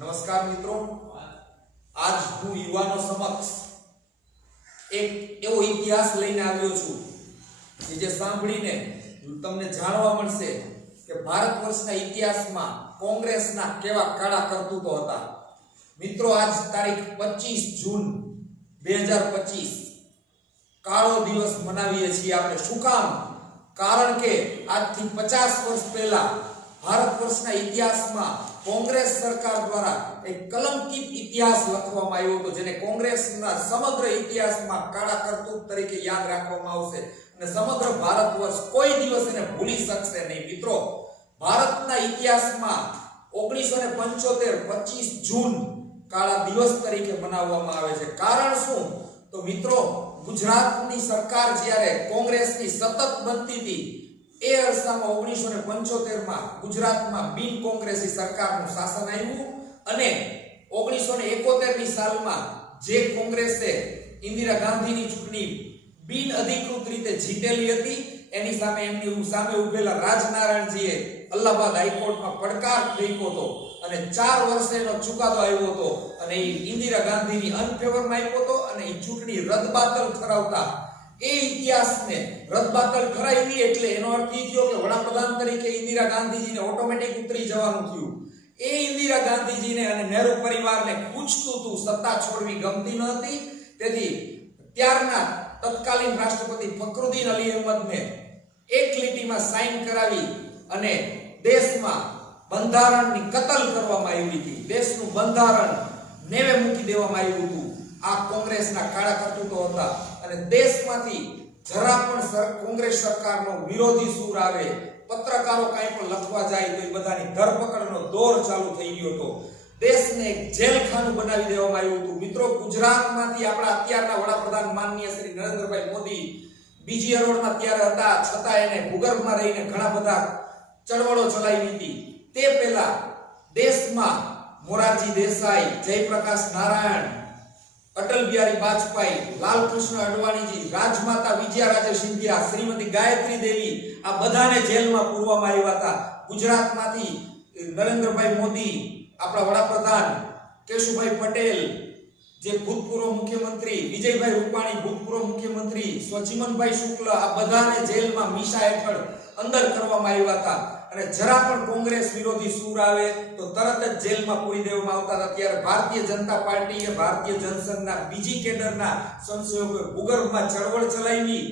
નમસ્કાર મિત્રો. આજ હું યુવાનો સમક્ષ એક એવો ઇતિહાસ લઈને આવ્યો છું જે સાંભળીને તમને જાણવા મળશે કે ભારત વર્ષના ઇતિહાસમાં કોંગ્રેસના કેવા કાળા કરતૂતો હતા. મિત્રો, આજ તારીખ 25 જૂન 2025 કાળો દિવસ મનાવીએ છીએ આપણે. શું કામ? કારણ કે આજથી પચાસ વર્ષ પહેલા ભારત વર્ષના ઇતિહાસમાં કોંગ્રેસ સરકાર દ્વારા એક કલંકિત ઇતિહાસ લખવામાં આવ્યો હતો, જેને કોંગ્રેસના સમગ્ર ઇતિહાસમાં કાળા કરતૂત તરીકે યાદ રાખવામાં આવશે. અને સમગ્ર ભારત વર્ષ કોઈ દિવસ એને ભૂલી શકશે નહીં. મિત્રો, ભારતના ઇતિહાસમાં ઓગણીસો ને પંચોતેર પચીસ જૂન કાળા દિવસ તરીકે મનાવવામાં આવે છે. કારણ શું? તો મિત્રો, ગુજરાતની સરકાર જ્યારે કોંગ્રેસની સતત બનતી હતી અરસામાં ઓગણીસો ને પંચોતેરમાં ગુજરાતમાં બિન કોંગ્રેસી સરકારનું શાસન આવ્યું અને ઓગણીસો ને એકોતેરની સાલમાં જે કોંગ્રેસે ઇન્દિરા ગાંધીની ચૂંટણી બિન અધિકૃત રીતે જીતેલી હતી, એની સામે એમની સામે ઉભેલા રાજનારાયણજીએ અલ્હાબાદ હાઈકોર્ટમાં પડકાર ફેંક્યો હતો અને ચાર વર્ષ એનો ચુકાદો આવ્યો હતો અને એ ઇન્દિરા ગાંધીની અનફેવરમાં આવ્યો હતો અને એ ચૂંટણી રદબાતલ ઠરાવતા એ ઇતિહાસને રદબાતલ કરાવી એટલે એનો અર્થ એ થયો કે વડાપ્રધાન તરીકે ઇન્દિરા ગાંધીજીને ઓટોમેટિક ઉતરી જવાનું થયું. એ ઇન્દિરા ગાંધીજીને અને નહેરુ પરિવારને પૂછતું હતું સત્તા છોડવી ગમતી ન હતી? તેથી ત્યારના તત્કાલીન રાષ્ટ્રપતિ ફકરુદ્દીન અલી અહેમદને એક લીટીમાં સાઇન કરાવી અને દેશમાં બંધારણની કતલ કરવામાં આવી હતી. દેશનું બંધારણ નેવે મૂકી દેવામાં આવ્યું હતું. આ કોંગ્રેસના કાળા કરતૂતો હતા. અને દેશમાંથી જરા પણ કોંગ્રેસ સરકારનો વિરોધી સૂર આવે, પત્રકારો કાંઈ પણ લખવા જાય તો એ બધાની ધરપકડનો દોર ચાલુ થઈ ગયો હતો. દેશને એક જેલખાનું બનાવી દેવામાં આવ્યું હતું. મિત્રો, ગુજરાતમાંથી આપણા અત્યારના વડાપ્રધાન માનનીય શ્રી નરેન્દ્રભાઈ મોદી બીજી હરોળમાં ત્યારે હતા. છતાં એને ભૂગર્ભમાં રહીને ઘણા બધા ચળવળો ચલાવી હતી. તે પહેલા દેશમાં મોરારજી દેસાઈ, જયપ્રકાશ નારાયણ અટલ બિહારી વાજપેયી લાલકૃષ્ણ અડવાણીજી, રાજમાતા વિજયારાજે સિંધિયા, શ્રીમતી ગાયત્રી દેવી, આ બધાને જેલમાં પૂરવામાં આવ્યા હતા. ગુજરાતમાંથી નરેન્દ્રભાઈ મોદી, આપણા વડાપ્રધાન કેશુભાઈ પટેલ, જે ભૂતપૂર્વ મુખ્યમંત્રી, વિજયભાઈ રૂપાણી, ભૂતપૂર્વ મુખ્યમંત્રી સ્વજીવનભાઈ શુક્લ, આ બધાને જેલમાં મીશા હેઠળ અંદર કરવામાં આવ્યા હતા. અને જરા પણ કોંગ્રેસ વિરોધી સૂર આવે તો તરત જ જેલમાં પૂરી દેવામાં આવતા હતા. ત્યારે ભારતીય જનતા પાર્ટીએ ભારતીય જનસંઘના બીજી કેડરના સંશયોગોએ ભૂગર્ભમાં ચળવળ ચલાવી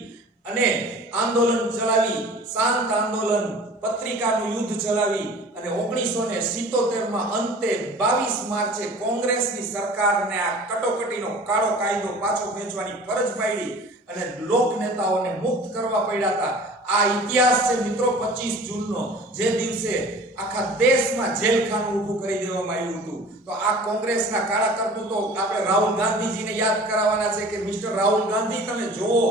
અને આંદોલન ચલાવી, શાંત આંદોલન, પત્રિકાનું યુદ્ધ ચલાવી અને ઓગણીસો ને સિત્તોતેરમાં અંતે બાવીસ માર્ચે કોંગ્રેસની સરકારને આ કટોકટીનો કાળો કાયદો પાછો ખેંચવાની ફરજ પાડી. અને લોક નેતાઓને મુક્ત કરવા પડ્યા હતા. આ ઇતિહાસ છે મિત્રો 25 જૂનનો. જે દિવસે આખા દેશમાં જેલખાનું ઊભું કરી દેવામાં આવ્યું હતું. તો આ કોંગ્રેસના કાળા કરતું તો આપણે રાહુલ ગાંધીજીને યાદ કરાવવાના છે કે મિસ્ટર રાહુલ ગાંધી તમે જુઓ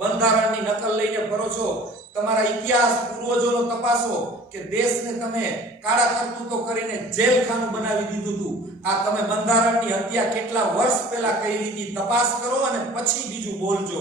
બંધારણની નકલ લઈને ફરો છો. તમારા ઇતિહાસ પૂર્વજોનો તપાસો કે દેશને તમે કાળા કરતૂતો કરીને જેલખાનું બનાવી દીધું હતું. આ તમે બંધારણની હત્યા કેટલા વર્ષ પહેલા કરી હતી તપાસ કરો અને પછી બીજું બોલજો.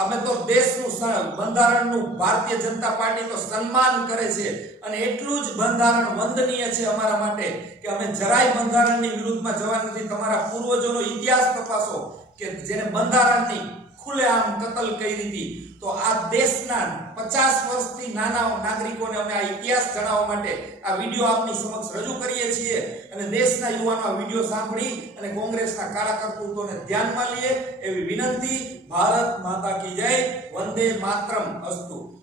અમે તો દેશનું બંધારણનું ભારતીય જનતા પાર્ટી તો સન્માન કરે છે. અને એટલું જ બંધારણ વંદનીય છે અમારા માટે કે અમે જરાય બંધારણની વિરુદ્ધમાં જવા નથી. તમારા પૂર્વજોનો ઇતિહાસ તપાસો કે જેને બંધારણની ખુલ્લેઆમ કતલ કરી હતી તો આ દેશના પચાસ વર્ષથી નાના નાગરિકોને અમે આ ઇતિહાસ જણાવવા માટે આ વીડિયો આપની સમક્ષ રજૂ કરીએ છીએ અને દેશના યુવાનો આ વીડિયો સાંભળી અને કોંગ્રેસના કાળા કરતૂતોને ધ્યાનમાં લઈએ એવી વિનંતી. ભારત માતા કી જય, વંદે માતરમ અસ્તુ.